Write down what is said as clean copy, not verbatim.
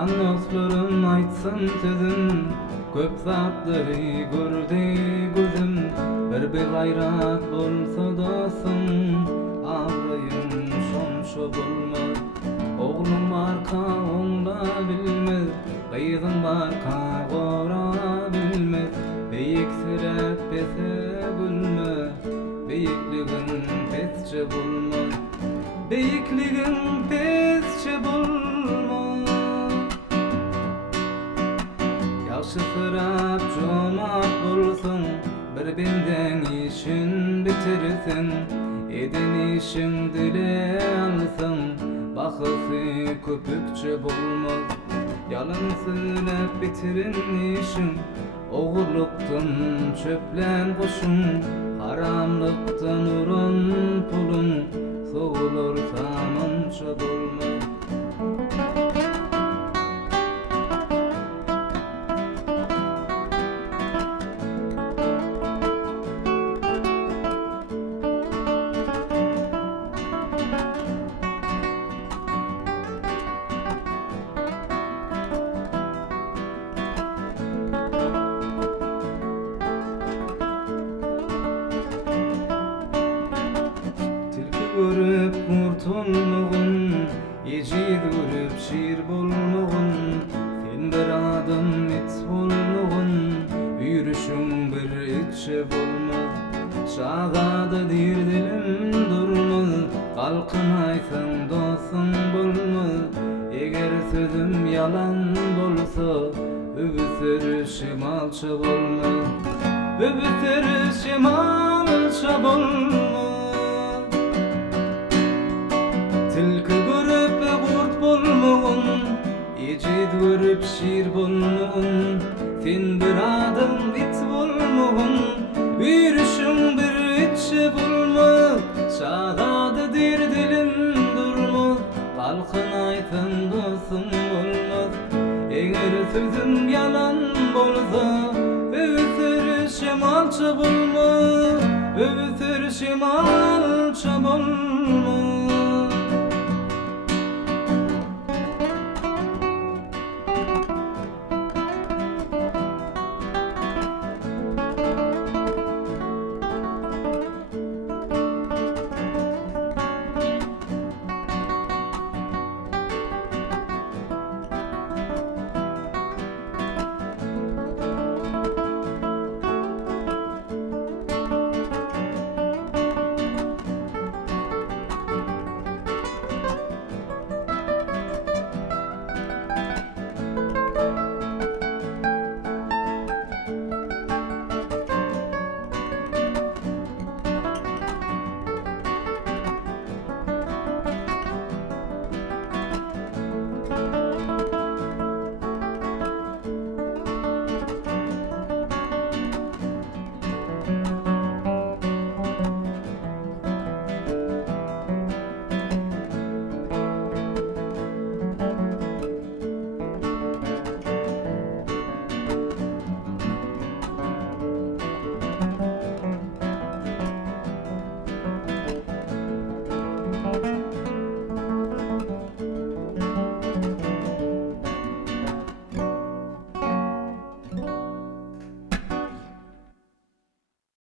Can dostlarım aytsın tüzüm, köp zatları gördü gözüm. Bir gayrat bolsa dostum, ağrayın şonşo bolmaz. Oğlum arka oňla bilmez, kıyızın barka gora bilmez. Beyik sirep pese gülme, beyikligin pesçe bulmaz. Beyikligin pesçe bulmaz. Yaşı sırap jomat bolsun, bir benden işin bitirsin. Eden işin dile alsın, bakısı köpükçe bulmaz. Yalan söylep bitirin işin, oğurluktan çöplen koşun. Haramlıktan uran pulun, soğulur samança bulmaz. Görüp kurtulmağın, ecid görüp şiir bolmağın. Sen bir adım it bolmağın, yürüşün bir içe bolmaz. Şagadı dir dilim durmaz, kalkın aysan dostun bolmaz. Eger sözüm yalan bolsa, öbüsürüşüm alça bolmaz. Öbüsürüşüm alça bolmaz. Tilki görüp kurt bolmağın, ecid görüp şiir bolmağın. Sen bir adım it bolmağın, yürüşün bir içe bolmaz. Şagadı dir dilim durmaz, kalkın aytan dostum bolmaz. Eger sözüm yalan bolsa, öbüsürüşüm alça bolmaz. Öbüsürüşüm alça bolmaz.